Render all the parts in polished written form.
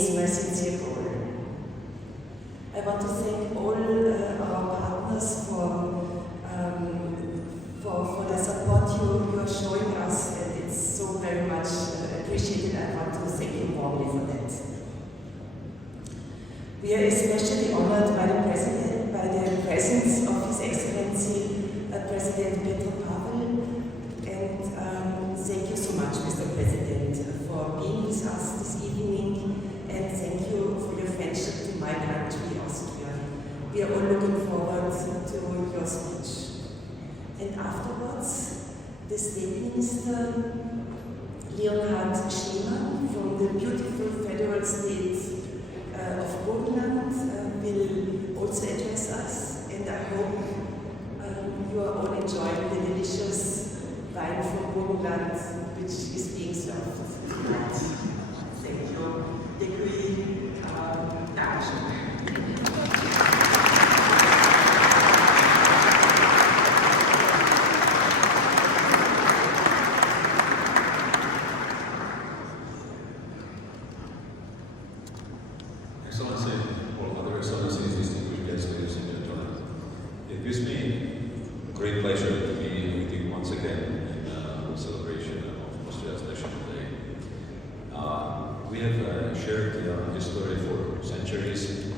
remains my sincere goal. I want to thank all our partners for the support you are showing us, and it's so very much appreciated. I want to thank you warmly for that. We are especially honored by the presence of His Excellency President Petro Pavel, and thank you so much, Mr. President, for being with us this evening, and thank you for your friendship to my country, Austria. We are all looking forward to your speech. And afterwards, the State Minister, Leonhard Schneemann, from the beautiful federal state of Burgenland, will also address us, and I hope you are all enjoying the delicious wine from Burgenland, which is being served tonight. Thank you. Děkuji. Dankeschön. Excellency, all other excellencies, distinguished guests, ladies and gentlemen. It gives me great pleasure to be with you once again in the celebration of Austria's National Day. We have shared history for centuries.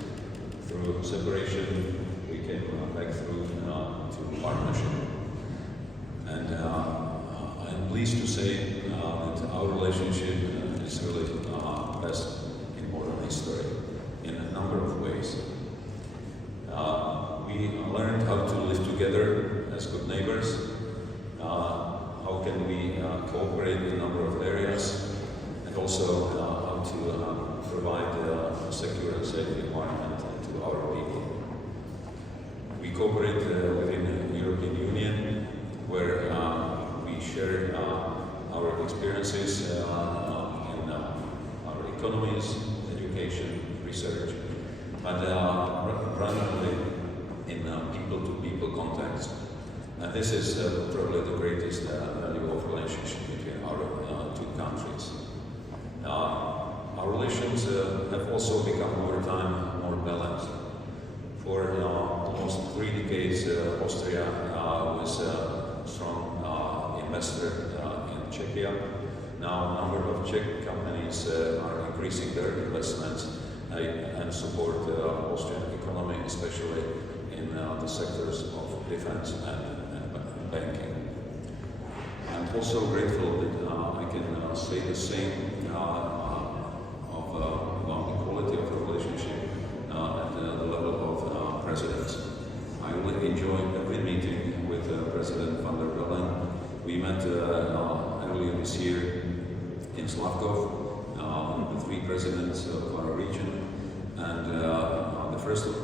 Through separation, we came back through to partnership. And I'm pleased to say that our relationship is really best in modern history in a number of ways. We learned how to live together as good neighbors. How can we cooperate in a number of areas, and also how to provide a secure and safe environment to our people. We cooperate within the European Union, where we share our experiences in our economies, education, research, but primarily in people-to-people contacts. And this is probably the greatest value of relationship between our two countries. Our relations have also become over time more balanced. For almost 3 decades, Austria was a strong investor in Czechia. Now a number of Czech companies are increasing their investments and support Austrian economy, especially in the sectors of defense and banking. I'm also grateful that I can say the same about the quality of the relationship at the level of presidents. I really enjoy every meeting with President van der Bellen. We met earlier this year in Slavkov, the 3 presidents of our region, and on the 1st of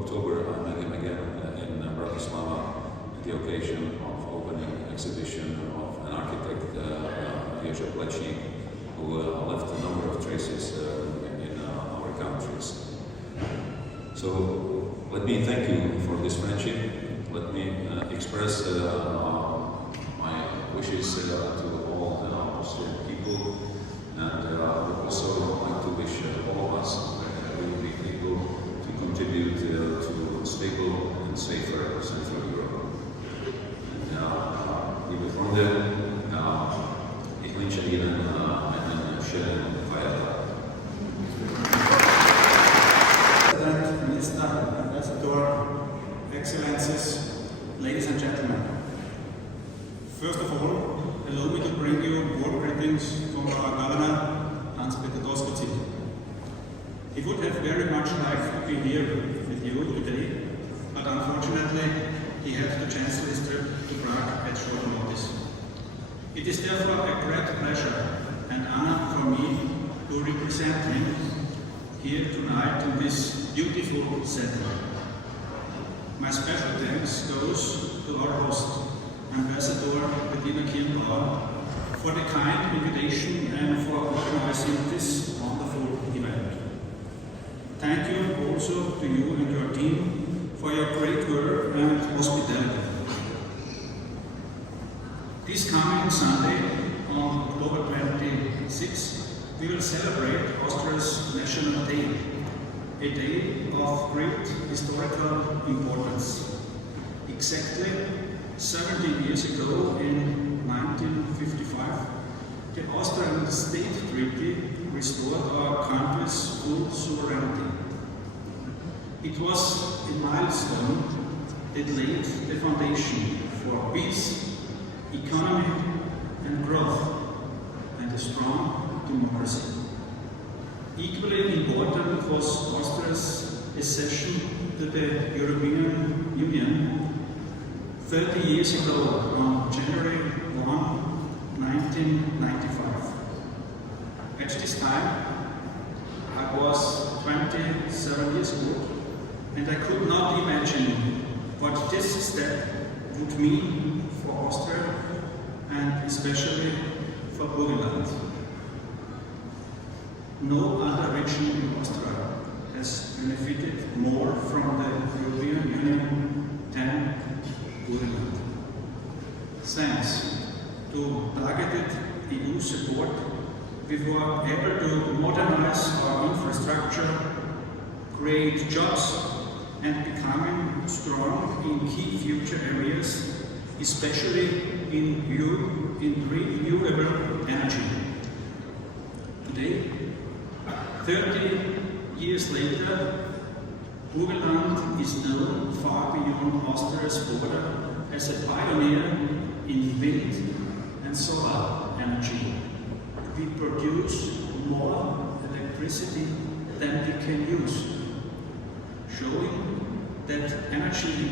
October I met him again in Bratislava at the occasion of opening exhibition of an architect, Jerzy Plečník, who left a number of traces in our countries. So let me thank you for this friendship. Let me express my wishes to all Austrian people, and I would also like to wish all of us, European people, to contribute to a stable and safer Central Europe. Liebe Freunde, ich wünsche Ihnen einen schönen Feiertag. President, Minister, Ambassador, Excellencies, ladies and gentlemen. First of all, allow me to bring you warm greetings from our Governor, Hans-Peter Doskozil. He would have very much liked to be here with you today, but unfortunately, he had to cancel his trip to Prague at short notice. It is therefore a great pleasure and honor for me to represent him here tonight in this beautiful setting. My special thanks goes to our host, Ambassador Bettina Kirnbauer, for the kind invitation and for organizing this wonderful event. Thank you also to you and your team for your great work and hospitality. This coming Sunday, on October 26, we will celebrate Austria's National Day, a day of great historical importance. Exactly 70 years ago, in 1955, the Austrian State Treaty restored our country's full sovereignty. It was a milestone that laid the foundation for peace, economy and growth, and a strong democracy. Equally important was Austria's accession to the European Union 30 years ago on January 1, 1995. At this time, I was 27 years old, and I could not imagine what this step would mean for Austria and especially for Burgenland. No other region in Austria has benefited more from the European Union than Burgenland. Thanks to targeted EU support, we were able to modernize our infrastructure, create jobs, and becoming strong in key future areas, especially in renewable energy. Today, 30 years later, Burgenland is known far beyond Austria's border as a pioneer in wind and solar energy. We produce more electricity than we can use, showing that energy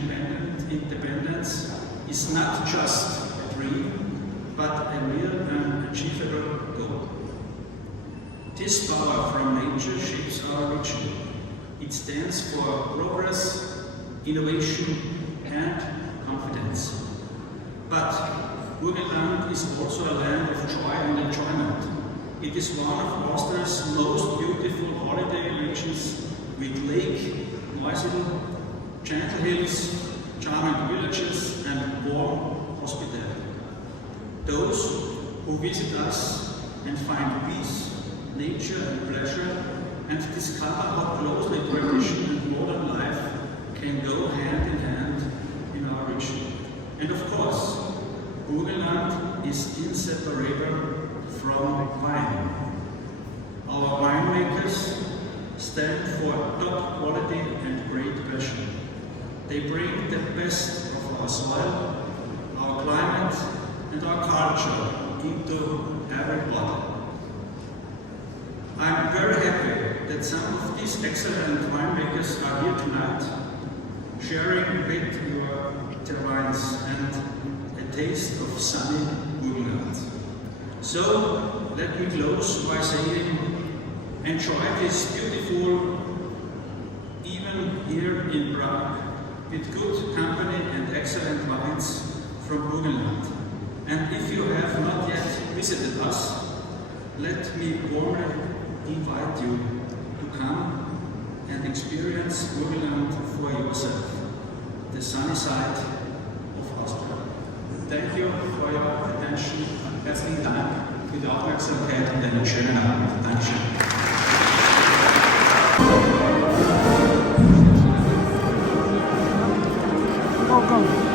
independence is not just a dream, but a real and achievable goal. This power from nature shapes our region. It stands for progress, innovation and confidence. But Burgenland is also a land of joy and enjoyment. It is one of Austria's most beautiful holiday regions, with Lake Neusiedl, gentle hills, charming villages and warm hospitality. Those who visit us and find peace, nature and pleasure, and discover how closely tradition and modern life can go hand in hand in our region. And of course, Burgenland is inseparable from wine. Our winemakers stand for top quality and great passion. They bring the best of our soil, our climate, and our culture into every bottle. I'm very happy that some of these excellent winemakers are here tonight, sharing with their wines and a taste of sunny Burgenland. So let me close by saying, enjoy this beautiful even here in Prague, with good company and excellent wines from Burgenland. And if you have not yet visited us, let me warmly invite you to come and experience Burgenland for yourself, the sunny side of Austria. Thank you for your attention. Herzlichen Dank für die Aufmerksamkeit und einen schönen Abend. Dankeschön. Go, go.